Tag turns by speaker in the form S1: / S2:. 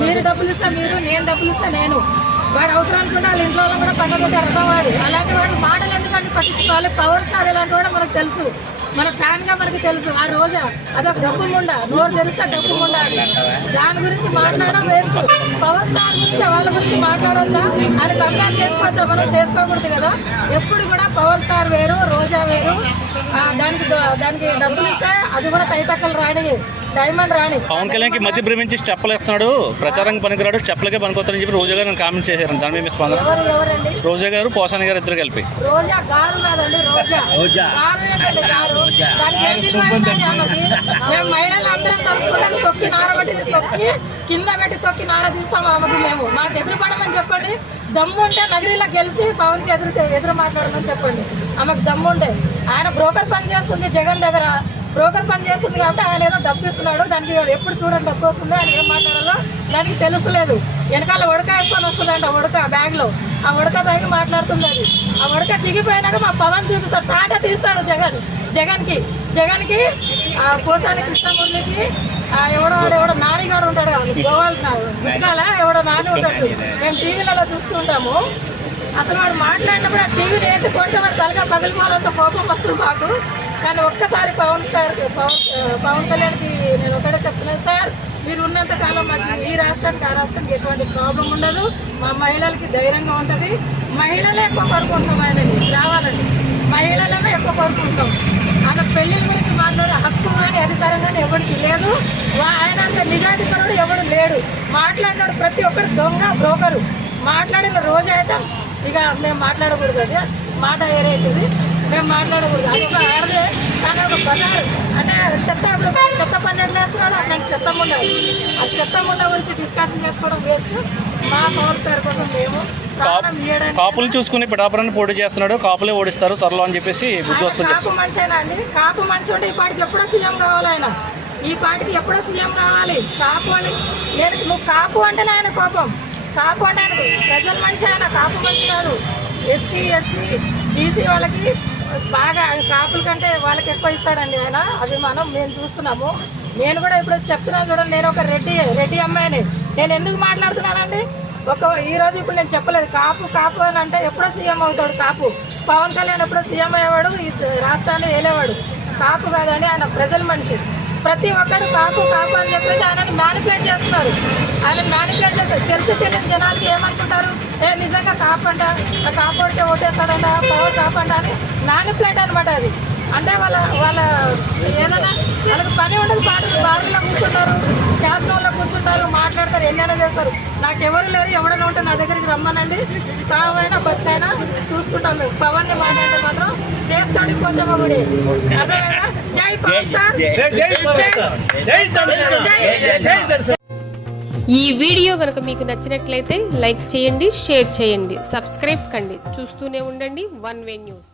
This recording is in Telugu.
S1: మీరు డబ్బులు ఇస్తే మీరు నేను డబ్బులు ఇస్తే నేను. వాడు అవసరానికి కూడా వాళ్ళ ఇంట్లో కూడా పండగ రకవాడు అలాంటి వాడు మాటలు ఎందుకంటే పట్టించుకోవాలి? పవర్ స్టార్ ఇలాంటి వాడు మనకు తెలుసు. మన ఫ్యాన్గా మనకు తెలుసు. ఆ రోజా అదొక గబ్బు ముండ నోరు తెరిస్తే గబ్బు ముండ దాని గురించి మాట్లాడడం వేస్ట్. పవర్ స్టార్ గురించి వాళ్ళ గురించి మాట్లాడవచ్చా అది కంపేర్ చేసుకోవచ్చా? మనం చేసుకోకూడదు కదా. ఎప్పుడు కూడా పవర్ స్టార్ వేరు రోజా వేరు. దానికి దానికి డబ్బులు ఇస్తే అది కూడా తైతక్కలు రాణి
S2: పవన్ కళ్యాణ్కి మధ్య భ్రమించి స్టెప్పులు వేస్తున్నాడు ప్రచారం పనికిరాడు. స్టెప్పులకే పనికొస్తారని చెప్పి రోజా గారు కామెంట్ చేశారు. దాని మీద మీ స్పందన? రోజా గారు పోసాని గారు ఇద్దరు కలిపి.
S1: కింద పెట్టి తొక్కి నార తీస్తాం ఆమెకు మేము. మాకు ఎదురు పడమని చెప్పండి. దమ్ము ఉంటే నగరిలో గెలిచి పవన్కి ఎదురు ఎదురు మాట్లాడమని చెప్పండి. ఆమెకు దమ్ము ఉంటే. ఆయన బ్రోకర్ పని చేస్తుంది జగన్ దగ్గర. బ్రోకర్ పని చేస్తుంది కాబట్టి ఆయన ఏదో డబ్బు ఇస్తున్నాడు దానికి ఎప్పుడు చూడండి డబ్బు వస్తుంది ఆయన ఏం మాట్లాడాలో దానికి తెలుసులేదు వెనకాల ఉడక వేసుకొని వస్తుందంట ఉడక బ్యాగ్లో. ఆ ఉడక తాగి మాట్లాడుతుంది అది. ఆ ఉడక దిగిపోయినాక మా పవన్ చూపిస్తాడు టాటా తీస్తాడు జగన్. జగన్కి జగన్కి ఆ పోసాని కృష్ణమూర్తికి ఎవడో వాడు ఎవడో నానిగాడు ఉంటాడు కదా గోవాల్ ఎవడో నాని ఉంటాడు మేము టీవీలలో చూస్తూ ఉంటాము. అసలు వాడు మాట్లాడినప్పుడు ఆ టీవీని వేసి కొడితే వాడు తలగా పగిలిపోవాలంత కోపం వస్తుంది మాకు. కానీ ఒక్కసారి పవన్ స్టార్ పవన్ పవన్ కళ్యాణ్కి నేను ఒకటే చెప్తున్నాను సార్ మీరు ఉన్నంత కాలం మాకు ఈ రాష్ట్రానికి ఆ రాష్ట్రానికి ఎటువంటి ప్రాబ్లం ఉండదు. మా మహిళలకి ధైర్యంగా ఉంటుంది. మహిళలే ఎక్కువ కోరుకుంటాం ఆయనని రావాలని. మహిళలమే ఎక్కువ కోరుకుంటాం ఆయన పెళ్ళి గురించి మాట్లాడే హక్కు కానీ అధికారం కానీ ఎవరికి లేదు. ఆయన అంత నిజాధికారుడు ఎవడు లేడు. మాట్లాడినాడు ప్రతి ఒక్కరు దొంగ బ్రోకరు. మాట్లాడిన రోజు అయితే ఇక మేము మాట్లాడకూడదు కదా. మాట ఏరైతుంది మేము మాట్లాడకూడదు. అది ఒక ఆడదే కానీ ఒక బజారు. అంటే చెత్త చెత్త పని వేస్తున్నాడు అట్లాంటి చెత్త ముండ ఆ చెత్త ముండ గురించి డిస్కషన్ చేసుకోవడం వేస్ట్ మా పవర్ స్టార్ కోసం మేము
S2: కాపులు చూసుకుని పిఠాపురాన్ని పోటీ చేస్తున్నాడు. కాపులే ఓడిస్తారు త్వరలో అని చెప్పేసి బుద్ధి వస్తుంది
S1: కాపు మనిషేనా అండి? కాపు మనిషి ఉంటే ఈ పాటికి ఎప్పుడో సీఎం కావాలి ఆయన. ఈ పాటికి ఎప్పుడో సీఎం కావాలి. కాపు అని నేను నువ్వు కాపు అంటేనే ఆయన కోపం. కాపు అంటే ఆయన ప్రజల మనిషి ఆయన కాపు మనిషి కాదు. ఎస్టీ ఎస్సీ బీసీ వాళ్ళకి బాగా కాపుల కంటే వాళ్ళకి ఎక్కువ ఇస్తాడండి ఆయన. అభిమానం మేము చూస్తున్నాము. నేను కూడా ఇప్పుడు చెప్తున్నాను చూడండి నేను ఒక రెడ్డి రెడ్డి అమ్మాయిని. నేను ఎందుకు మాట్లాడుతున్నానండి? ఒక ఈరోజు ఇప్పుడు నేను చెప్పలేదు. కాపు కాపు అని అంటే ఎప్పుడో సీఎం అవుతాడు కాపు. పవన్ కళ్యాణ్ ఎప్పుడో సీఎం అయ్యేవాడు ఈ రాష్ట్రాన్ని ఏలేవాడు. కాపు కాదండి ఆయన ప్రజల మనిషి. ప్రతి ఒక్కడు కాపు కాపు అని చెప్పేసి ఆయనని మ్యానిపులేట్ చేస్తున్నారు. ఆయన మ్యానిపులేట్ చేస్తారు తెలిసి తెలియని జనాలకి ఏమనుకుంటారు? ఏ నిజంగా కాపంట కాపు అంటే ఓటేస్తాడంట పవర్ కాపంట అని మ్యానిపులేట్ అనమాట అది అంటే వాళ్ళ వాళ్ళ ఏదైనా వాళ్ళకి పని ఉండదు పాట బారులో కూర్చుంటారు క్యాస్లో కూర్చుంటారు మాట్లాడతారు ఎన్నైనా చేస్తారు నాకు ఎవరు లేరు ఎవరైనా ఉంటే నా దగ్గరికి రమ్మనండి సావైనా బతికైనా చూసుకుంటాం మేము పవన్ని మాట్లాడితే మాత్రం దేశతోడి పోచమ్మ గుడి జై స్టార్ జై జై
S3: ఈ వీడియో కనుక మీకు నచ్చినట్లయితే లైక్ చేయండి షేర్ చేయండి సబ్స్క్రైబ్ కండి చూస్తూనే ఉండండి వన్ వే న్యూస్